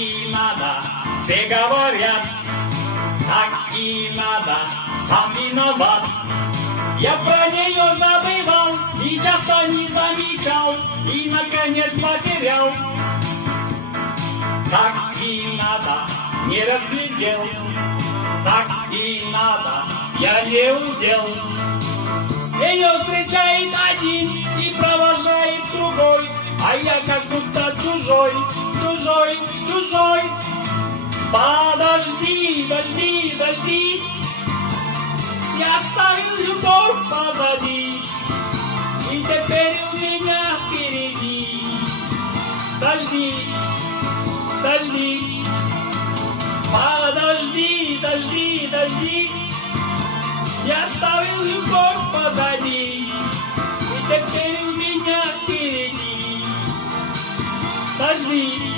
и надо, все говорят, так и надо, сам виноват. Я про нее забывал и часто не замечал, и наконец потерял. Так и надо, не разглядел, так и надо, я не удел. Ее встречает один и провожает другой, а я как будто чужой, чужой, чужой. Подожди, дожди, дожди, я оставил любовь позади, и теперь у меня впереди. Дожди, дожди, подожди, дожди, дожди, я оставил любовь позади, и теперь у меня впереди. Дожди,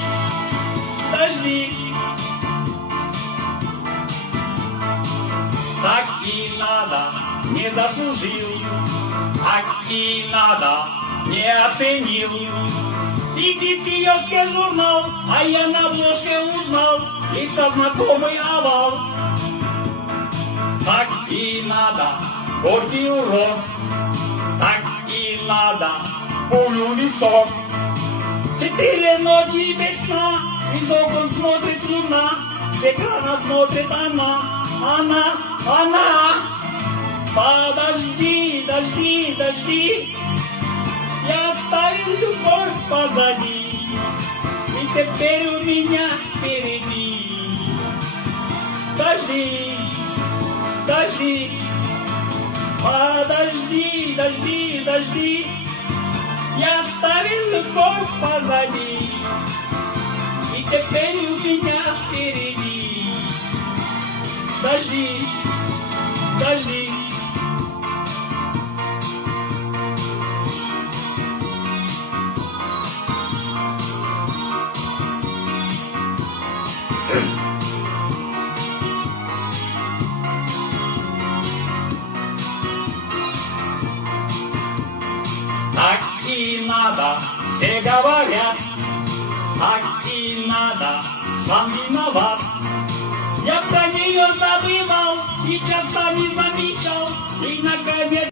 дожди. Так и надо, не заслужил, так и надо, не оценил. Висит киевский журнал, а я на обложке узнал лица знакомый овал. Так и надо, горький урок, так и надо, пулю в висок. 4 ночи без сна, из окон смотрит луна, с экрана смотрит она. Она. Подожди, дожди, дожди, я оставил любовь позади, и теперь у меня впереди. Дожди, дожди, подожди, дожди, дожди, я оставил любовь позади, и теперь у меня впереди. Дожди, дожди. Так и надо, все говорят, так и надо, сам виноват. Я про нее забывал и часто не замечал, и наконец